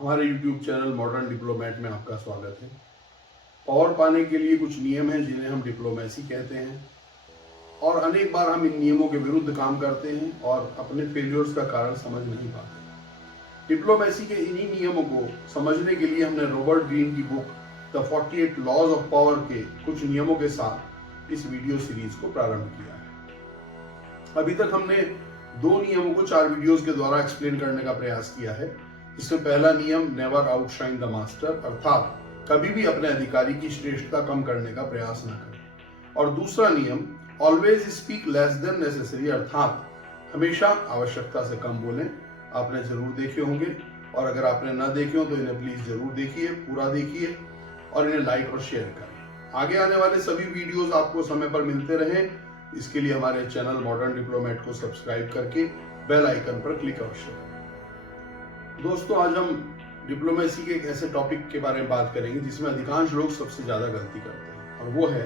हमारे YouTube channel modern diplomat में आपका स्वागत है। पावर पाने के लिए कुछ नियम हैं जिन्हें हम डिप्लोमेसी कहते हैं और अनेक बार हम इन नियमों के विरुद्ध काम करते हैं और अपने फेलियर्स का कारण समझ नहीं पाते। डिप्लोमेसी के इन्हीं नियमों को समझने के लिए हमने रॉबर्ट ग्रीन की book the 48 laws of power के कुछ नियमों के साथ इस वीडियो सीरीज को प्रारंभ किया है। अभी तक हमने 2 नियमों को 4 वीडियोस के द्वारा एक्सप्लेन करने का प्रयास किया है। इसमें पहला नियम नेवर आउटशाइन द मास्टर, अर्थात कभी भी अपने अधिकारी की श्रेष्ठता कम करने का प्रयास न करें, और दूसरा नियम always speak less than necessary, अर्थात हमेशा आवश्यकता से कम बोलें। आपने जरूर देखे होंगे और अगर आपने न देखे हो तो इन्हें प्लीज जरूर देखिए, पूरा देखिए और इन्हें लाइक और शेयर करें। आगे आने वाले सभी वीडियोस आपको समय पर मिलते रहें, इसके लिए हमारे चैनल मॉडर्न डिप्लोमेट को सब्सक्राइब करके बेल आइकन पर क्लिक अवश्य करें। दोस्तों, आज हम डिप्लोमेसी के एक ऐसे टॉपिक के बारे में बात करेंगे जिसमें अधिकांश लोग सबसे ज्यादा गलती करते हैं, और वो है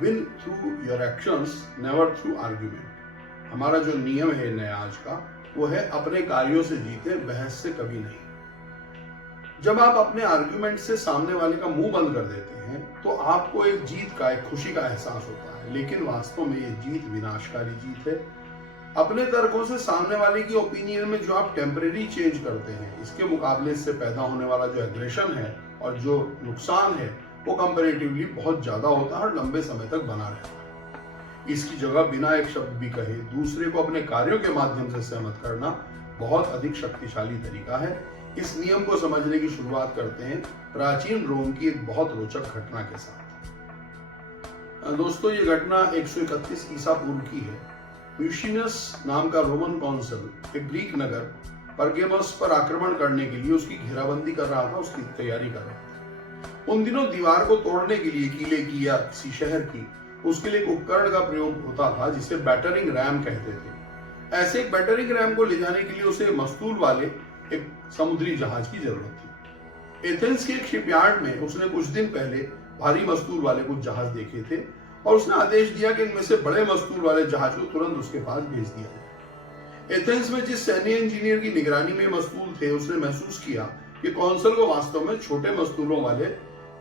win through your actions never through argument. हमारा जो नियम है नया आज का, वो है अपने कार्यों से जीते, बहस से कभी नहीं। जब आप अपने आर्ग्यूमेंट से सामने वाले का मुंह बंद कर देते हैं तो आपको एक जीत का, एक खुशी का एहसास होता है, लेकिन वास्तव में ये जीत विनाशकारी जीत है। अपने तर्कों से सामने वाले की ओपिनियन में जो आप टेम्परेरी चेंज करते हैं, इसके मुकाबले इससे पैदा होने वाला जो एग्रेशन है और जो नुकसान है वो कंपैरेटिवली बहुत ज्यादा होता है और लंबे समय तक बना रहता है। इसकी जगह बिना एक शब्द भी कहे दूसरे को अपने कार्यों के माध्यम से सहमत करना बहुत अधिक शक्तिशाली तरीका है। इस नियम को समझने की शुरुआत करते हैं प्राचीन रोम की एक बहुत रोचक घटना के साथ। दोस्तों, ये घटना 131 ईसा पूर्व की है। म्यूशिनस नाम का रोमन कॉन्सल एक ग्रीक नगर परगेमस पर आक्रमण करने के लिए उसकी घेराबंदी कर रहा था, उसकी तैयारी कर रहा था। उन दिनों दीवार को तोड़ने के लिए किले की या किसी शहर की, उसके लिए एक उपकरण का प्रयोग होता था जिसे बैटरिंग रैम कहते थे। ऐसे एक बैटरिंग रैम को ले जाने के लिए उसे मस्तूल वाले एक समुद्री जहाज की जरूरत थी। एथेंस के एक शिपयार्ड में उसने कुछ दिन पहले भारी मस्तूल वाले कुछ जहाज देखे थे और उसने आदेश दिया कि इनमें से बड़े मस्तूल वाले जहाज को तुरंत उसके पास भेज दिया जाए। एथेंस में जिस सैन्य इंजीनियर की निगरानी में मस्तूल थे, उसने महसूस किया कि कौंसल को वास्तव में छोटे मस्तूलों वाले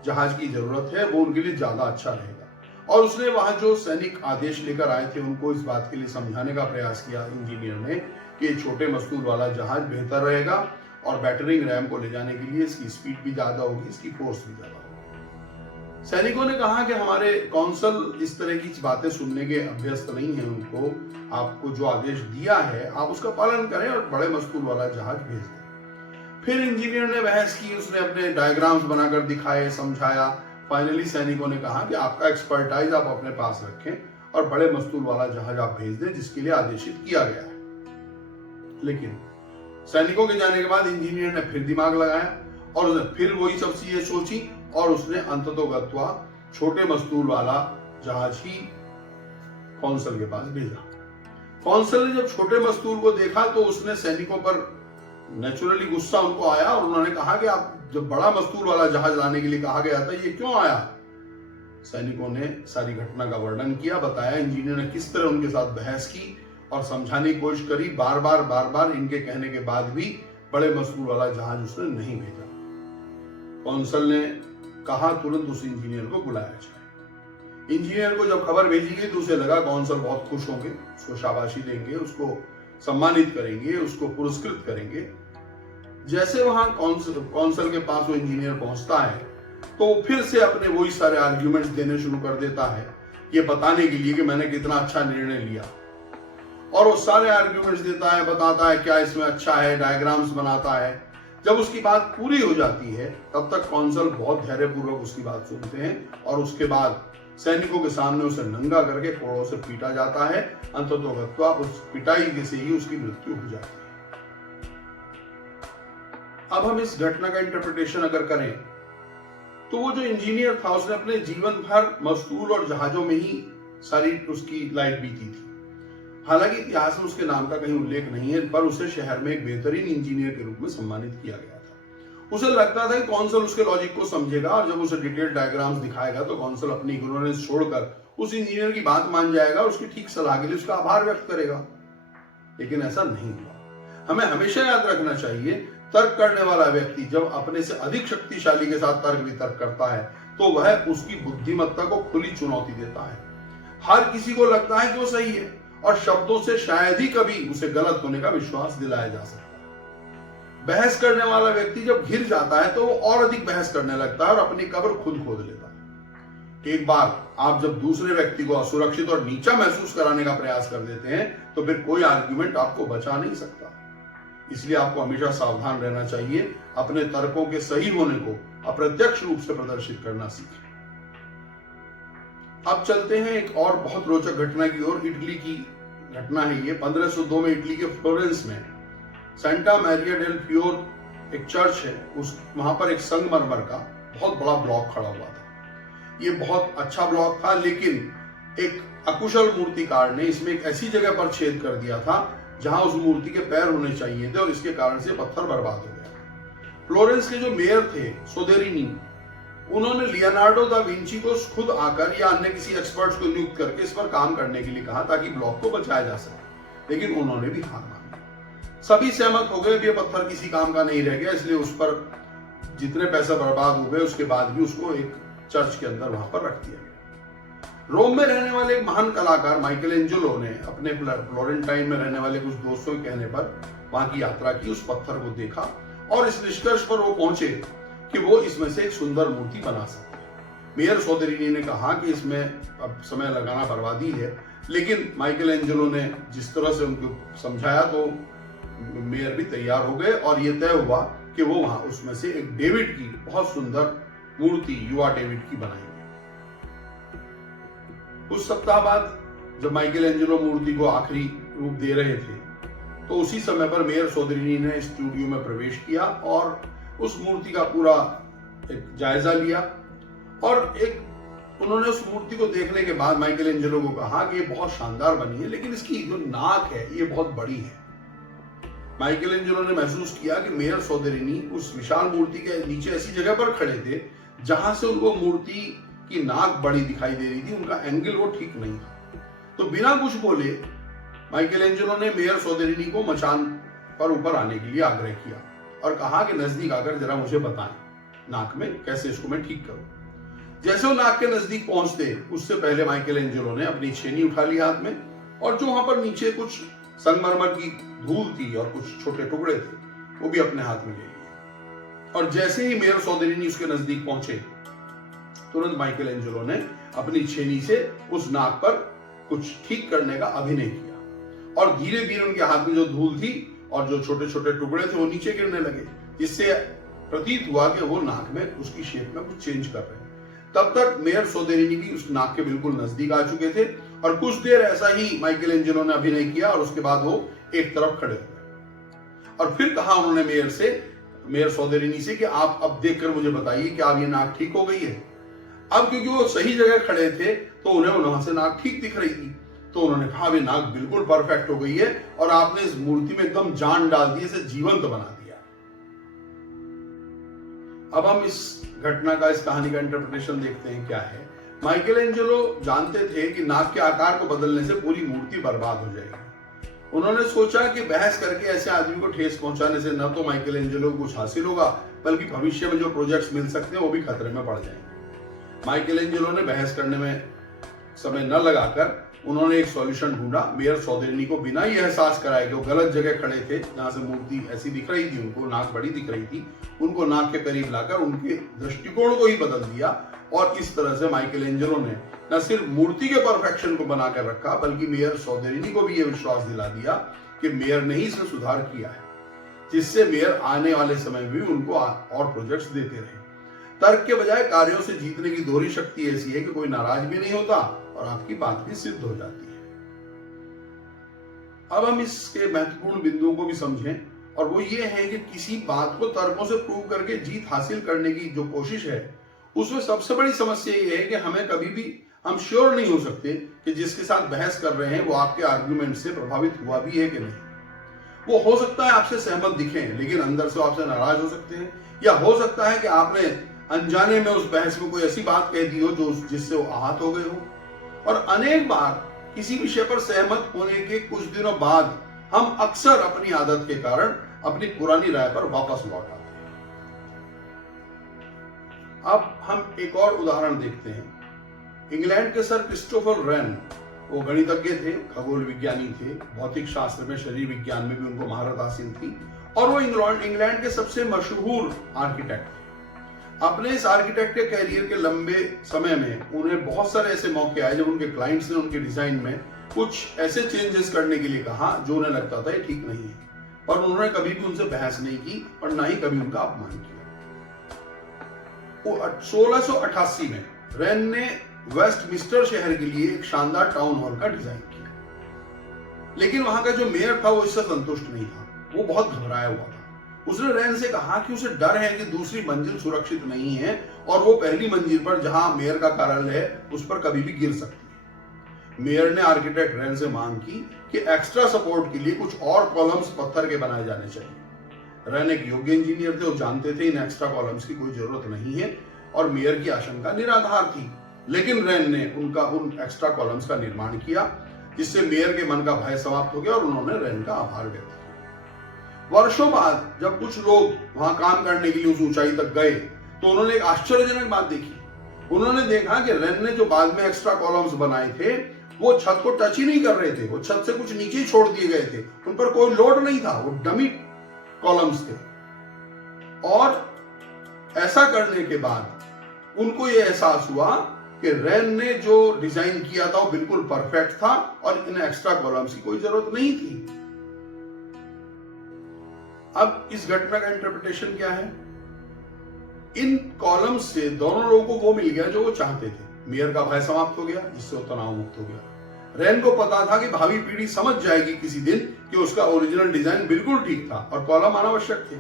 जहाज की जरूरत है, वो उनके लिए ज्यादा अच्छा रहेगा। और उसने वहां जो सैनिक आदेश लेकर आए थे उनको इस बात के लिए समझाने का प्रयास किया इंजीनियर ने कि छोटे मस्तूल वाला जहाज बेहतर रहेगा और बैटरिंग रैम को ले जाने के लिए इसकी स्पीड भी ज्यादा होगी, इसकी फोर्स भी ज्यादा होगी। सैनिकों ने कहा कि हमारे कौंसल इस तरह की बातें सुनने के अभ्यस्त नहीं है, उनको आपको जो आदेश दिया है आप उसका पालन करें और बड़े मस्तूल वाला जहाज भेज दें। फिर इंजीनियर ने बहस की, उसने अपने डायग्राम्स बनाकर दिखाए, समझाया। फाइनली सैनिकों ने कहा कि आपका एक्सपर्टाइज आप अपने पास रखें और बड़े मस्तूल वाला जहाज आप भेज दें जिसके लिए आदेशित किया गया है। लेकिन सैनिकों के जाने के बाद इंजीनियर ने फिर दिमाग लगाया और उसने फिर वही सब चीजें सोची और उसने अंततोगत्वा छोटे मस्तूल वाला जहाज ही कौंसल के पास भेजा। कौंसल ने जब छोटे मस्तूल को देखा तो उसने सैनिकों पर नेचुरली गुस्सा उनको आया और उन्होंने कहा कि आप जब बड़ा मस्तूल वाला जहाज लाने के लिए कहा गया था, ये क्यों आया? सैनिकों ने सारी घटना का वर्णन किया, बताया इंजीनियर ने किस तरह उनके साथ बहस की और समझाने की कोशिश करी। बार बार इनके कहने के बाद भी बड़े मस्तूल वाला जहाज उसने नहीं भेजा। कौंसल ने कहा तुरंत उस इंजीनियर को बुलाया जाए। इंजीनियर को जब खबर भेजी गई तो उसे लगा कौंसल बहुत खुश होंगे, उसको शाबाशी देंगे, उसको सम्मानित करेंगे, उसको पुरस्कृत करेंगे। जैसे वहां कौंसल के पास वो इंजीनियर पहुंचता है तो फिर से अपने वही सारे आर्ग्यूमेंट्स देने शुरू कर देता है, ये बताने के लिए कि मैंने कितना अच्छा निर्णय लिया। और वो सारे आर्ग्यूमेंट्स देता है, बताता है क्या इसमें अच्छा है, डायग्राम्स बनाता है। जब उसकी बात पूरी हो जाती है तब तक कौंसल बहुत धैर्यपूर्वक उसकी बात सुनते हैं और उसके बाद सैनिकों के सामने उसे नंगा करके कोड़ों से पीटा जाता है। अंततोगत्वा उस पिटाई से ही उसकी मृत्यु हो जाती है। अब हम इस घटना का इंटरप्रिटेशन अगर करें तो वो जो इंजीनियर था उसने अपने जीवन भर मस्तूल और जहाजों में ही सारी उसकी लाइफ बीती थी। हालांकि इतिहास में उसके नाम का कहीं उल्लेख नहीं है, पर उसे शहर में एक बेहतरीन इंजीनियर के रूप में सम्मानित किया गया था। उसे लगता था कि कौंसल उसके लॉजिक को समझेगा और जब उसे डिटेल डायग्राम्स दिखाएगा तो कौंसल अपनी इग्नोरेंस छोड़कर उस इंजीनियर की बात मान जाएगा, उसकी ठीक सलाह के लिए उसका आभार व्यक्त करेगा। लेकिन ऐसा नहीं हुआ। हमें हमेशा याद रखना चाहिए तर्क करने वाला व्यक्ति जब अपने से अधिक शक्तिशाली के साथ तर्क वितर्क करता है तो वह उसकी बुद्धिमत्ता को खुली चुनौती देता है। हर किसी को लगता है कि वो सही है और शब्दों से शायद ही कभी उसे गलत होने का विश्वास दिलाया जा सकता है। बहस करने वाला व्यक्ति जब घिर जाता है तो वो और अधिक बहस करने लगता है और अपनी कब्र खुद खोद लेता है। एक बार आप जब दूसरे व्यक्ति को असुरक्षित और नीचा महसूस कराने का प्रयास कर देते हैं तो फिर कोई आर्ग्यूमेंट आपको बचा नहीं सकता। इसलिए आपको हमेशा सावधान रहना चाहिए, अपने तर्कों के सही होने को अप्रत्यक्ष रूप से प्रदर्शित करना सीखें। अब चलते हैं एक और बहुत रोचक घटना की ओर। इटली की घटना है ये। 1502 में इटली के फ्लोरेंस में सेंटा मैरिया डेल फ्योर एक चर्च है, उस वहां पर एक संगमरमर का बहुत बड़ा ब्लॉक खड़ा हुआ था। ये बहुत अच्छा ब्लॉक था, लेकिन एक अकुशल मूर्तिकार ने इसमें एक ऐसी जगह पर छेद कर दिया था जहां उस मूर्ति के पैर होने चाहिए थे और इसके कारण से पत्थर बर्बाद हो गया। फ्लोरेंस के जो मेयर थे सोदेरिनी, उन्होंने लियोनार्डो दा विंची को खुद आकर या अन्य किसी एक्सपर्ट्स को नियुक्त करके इस पर काम करने के लिए कहा ताकि ब्लॉक को बचाया जा सके, लेकिन उन्होंने भी हार मान ली। सभी सहमत हो गए, ये पत्थर किसी काम का नहीं रह गया, इसलिए उस पर जितने पैसे बर्बाद हो गए उसके बाद भी उसको एक चर्च के अंदर वहां पर रख दिया गया। रोम में रहने वाले एक महान कलाकार माइकल एंजेलो ने अपने फ्लोरेंटाइन में रहने वाले कुछ दोस्तों के कहने पर वहां की यात्रा की, उस पत्थर को देखा और इस निष्कर्ष पर वो पहुंचे कि वो इसमें से एक सुंदर मूर्ति बना सकते हैं। मेयर सोदेरिनी ने कहा कि इसमें अब समय लगाना बर्बादी है, लेकिन माइकल एंजेलो ने जिस तरह से उनको समझाया तो मेयर भी तैयार हो गए और ये तय हुआ कि वो वहां उसमें से एक डेविड की बहुत सुंदर मूर्ति, युवा डेविड की बनाएंगे। कुछ सप्ताह बाद जब माइकल एंजेलो मूर्ति को आखिरी रूप दे रहे थे तो उसी समय पर मेयर सोदेरिनी ने स्टूडियो में प्रवेश किया और उस मूर्ति का पूरा एक जायजा लिया और उन्होंने उस मूर्ति को देखने के बाद माइकल एंजेलो को कहा कि ये बहुत शानदार बनी है, लेकिन इसकी जो नाक है ये बहुत बड़ी है। माइकल एंजेलो ने महसूस किया कि मेयर सोदेरिनी उस विशाल मूर्ति के नीचे ऐसी जगह पर खड़े थे जहां से उनको मूर्ति की नाक बड़ी दिखाई दे रही थी, उनका एंगल वो ठीक नहीं था। तो बिना कुछ बोले माइकल एंजेलो ने मेयर सोदेरिनी को मचान पर ऊपर आने के लिए आग्रह किया और कहा कि नजदीक आकर जरा मुझे बताएं नाक में कैसे इसको मैं ठीक करूं। जैसे वो नाक के नजदीक पहुंचते उससे पहले माइकल एंजेलो ने अपनी छेनी उठा ली हाथ में और जो वहां पर नीचे कुछ संगमरमर की धूल थी और कुछ छोटे टुकड़े थे वो भी अपने हाथ में ले लिए। और जैसे ही मेयर सोदेरिनी उसके नजदीक पहुंचे तुरंत माइकल एंजेलो ने अपनी छेनी से उस नाक पर कुछ ठीक करने का अभिनय किया और धीरे धीरे उनके हाथ में जो धूल थी और जो छोटे छोटे टुकड़े थे वो नीचे गिरने लगे, जिससे प्रतीत हुआ कि वो नाक में उसकी शेप में कुछ चेंज कर रहे हैं। तब तक मेयर सोदेरिनी भी उस नाक के बिल्कुल नजदीक आ चुके थे और कुछ देर ऐसा ही माइकल एंजेलो ने अभिनय किया और उसके बाद वो एक तरफ खड़े हो गए और फिर कहा उन्होंने मेयर सोदेरिनी से कि आप अब देखकर मुझे बताइए कि आप ये नाक ठीक हो गई है। अब क्योंकि वो सही जगह खड़े थे तो उन्हें वहां से नाक ठीक दिख रही थी, तो उन्होंने कहा वे नाक बिल्कुल परफेक्ट हो गई है और आपने इस मूर्ति में एकदम जान डाल दी, इसे जीवंत बना दिया। अब हम इस घटना का, इस कहानी का इंटरप्रिटेशन देखते हैं क्या है। माइकल एंजेलो जानते थे कि नाक के आकार को बदलने से पूरी मूर्ति बर्बाद हो जाएगी। उन्होंने सोचा कि बहस करके ऐसे आदमी को ठेस पहुंचाने से न तो माइकल एंजेलो को कुछ हासिल होगा बल्कि भविष्य में जो प्रोजेक्ट्स मिल सकते हैं वो भी खतरे में पड़ जाएंगे। माइकल एंजेलो ने बहस करने में समय न लगाकर उन्होंने एक सॉल्यूशन ढूंढा। मेयर सोदेरिनी को बिना ये एहसास कराए कि वो गलत जगह खड़े थे, जहां से मूर्ति ऐसी दिख रही थी, उनको नाक बड़ी दिख रही थी, उनको नाक के करीब लाकर उनके दृष्टिकोण को ही बदल दिया और इस तरह से माइकल एंजेलो ने न सिर्फ मूर्ति के परफेक्शन को बनाकर रखा बल्कि मेयर सोदेरिनी को भी यह विश्वास दिला दिया कि मेयर ने ही इसमें सुधार किया है, जिससे मेयर आने वाले समय में भी उनको और प्रोजेक्ट्स देते रहे। तर्क के बजाय कार्यों से जीतने की दोहरी शक्ति ऐसी है कि कोई नाराज भी नहीं होता और आपकी बात भी सिद्ध हो जाती है। अब हम इसके महत्वपूर्ण बिंदुओं को भी समझें और वो ये है कि किसी बात को तर्कों से प्रूव करके जीत हासिल करने की जो कोशिश है उसमें सबसे बड़ी समस्या ये है कि हमें कभी भी हम श्योर नहीं हो सकते कि जिसके साथ बहस कर रहे हैं वो आपके आर्गुमेंट से प्रभावित हुआ भी है कि नहीं। वो हो सकता है आपसे सहमत दिखें लेकिन अंदर से आपसे नाराज हो सकते हैं, या हो सकता है कि आपने अनजाने में उस बहस में कोई ऐसी बात कह दी हो जो जिससे वो आहत हो गए हो। और अनेक बार किसी विषय पर सहमत होने के कुछ दिनों बाद हम अक्सर अपनी आदत के कारण अपनी पुरानी राय पर वापस लौट आते हैं। अब हम एक और उदाहरण देखते हैं। इंग्लैंड के सर क्रिस्टोफर रेन, वो गणितज्ञ थे, खगोल विज्ञानी थे, भौतिक शास्त्र में, शरीर विज्ञान में भी उनको महारत हासिल थी और वो इंग्लैंड के सबसे मशहूर आर्किटेक्ट थे। अपने इस आर्किटेक्ट के कैरियर के लंबे समय में उन्हें बहुत सारे ऐसे मौके आए जब उनके क्लाइंट्स ने उनके डिजाइन में कुछ ऐसे चेंजेस करने के लिए कहा जो उन्हें लगता था ये ठीक नहीं है, पर उन्होंने कभी भी उनसे बहस नहीं की और ना ही कभी उनका अपमान किया। 1688 में रेन ने वेस्टमिंस्टर शहर के लिए एक शानदार टाउन हॉल का डिजाइन किया, लेकिन वहां का जो मेयर था वो इससे संतुष्ट नहीं था। वो बहुत घबराया हुआ था। उसने रेन से कहा कि उसे डर है कि दूसरी मंजिल सुरक्षित नहीं है और वो पहली मंजिल पर जहां मेयर का कार्यालय है उस पर कभी भी गिर सकती है। मेयर ने आर्किटेक्ट रेन से मांग की कि एक्स्ट्रा सपोर्ट के लिए कुछ और कॉलम्स पत्थर के बनाए जाने चाहिए। रेन एक योग्य इंजीनियर थे, वो जानते थे इन एक्स्ट्रा कॉलम्स की कोई जरूरत नहीं है और मेयर की आशंका निराधार थी, लेकिन रेन ने उन एक्स्ट्रा कॉलम्स का निर्माण किया, जिससे मेयर के मन का भय समाप्त हो गया और उन्होंने रेन का आभार व्यक्त किया। वर्षों बाद जब कुछ लोग वहां काम करने के लिए उस ऊंचाई तक गए तो उन्होंने एक आश्चर्यजनक बात देखी। उन्होंने देखा कि रेन ने जो बाद में एक्स्ट्रा कॉलम्स बनाए थे वो छत को टच ही नहीं कर रहे थे, वो छत से कुछ नीचे ही छोड़ दिए गए थे, उन पर कोई लोड नहीं था, वो डमी कॉलम्स थे। और ऐसा करने के बाद उनको यह एहसास हुआ कि रेन ने जो डिजाइन किया था वो बिल्कुल परफेक्ट था और इन एक्स्ट्रा कॉलम्स की कोई जरूरत नहीं थी। अब इस घटना का इंटरप्रिटेशन क्या है? इन कॉलम्स से दोनों लोगों को वो मिल गया जो वो चाहते थे। मेयर का भय समाप्त हो गया, जिससे वो तनाव मुक्त हो गया। रेन को पता था कि भावी पीढ़ी समझ जाएगी किसी दिन कि उसका ओरिजिनल डिजाइन बिल्कुल ठीक था और कॉलम अनावश्यक थे।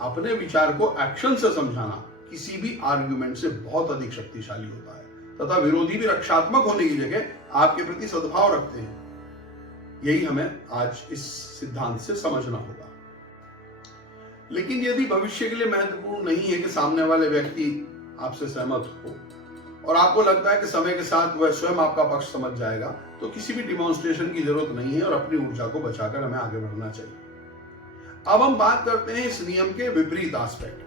अपने विचार को एक्शन से समझाना किसी भी आर्ग्यूमेंट से बहुत अधिक शक्तिशाली होता है तथा विरोधी भी रक्षात्मक होने की जगह आपके प्रति सद्भाव रखते हैं। यही हमें आज इस सिद्धांत से समझना होगा। लेकिन यदि भविष्य के लिए महत्वपूर्ण नहीं है कि सामने वाले व्यक्ति आपसे सहमत हो और आपको लगता है कि समय के साथ वह स्वयं आपका पक्ष समझ जाएगा, तो किसी भी डिमॉन्स्ट्रेशन की जरूरत नहीं है और अपनी ऊर्जा को बचाकर हमें आगे बढ़ना चाहिए। अब हम बात करते हैं इस नियम के विपरीत एस्पेक्ट।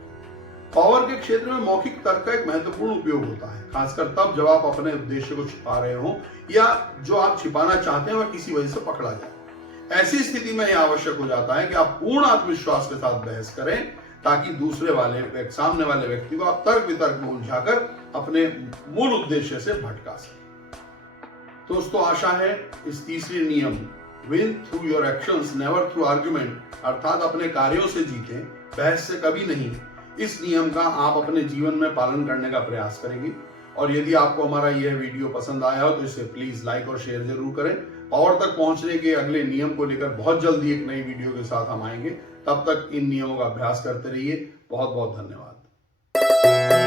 पावर के क्षेत्र में मौखिक तर्क का एक महत्वपूर्ण उपयोग होता है, खासकर तब जब आप अपने उद्देश्य को छिपा रहे हो या जो आप छिपाना चाहते हैं वह किसी वजह से पकड़ा जाए। ऐसी स्थिति में यह आवश्यक हो जाता है कि आप पूर्ण आत्मविश्वास के साथ बहस करें ताकि सामने वाले व्यक्ति को आप तर्क वितर्क में उलझाकर अपने मूल उद्देश्य से भटका सकें। दोस्तों, आशा है इस तीसरे नियम win through your actions never through argument, अर्थात अपने कार्यों से जीतें, बहस से कभी नहीं, इस नियम का आप अपने जीवन में पालन करने का प्रयास करेंगे। और यदि आपको हमारा यह वीडियो पसंद आया हो तो इसे प्लीज लाइक और शेयर जरूर करें। पावर तक पहुंचने के अगले नियम को लेकर बहुत जल्दी एक नई वीडियो के साथ हम आएंगे। तब तक इन नियमों का अभ्यास करते रहिए। बहुत बहुत धन्यवाद।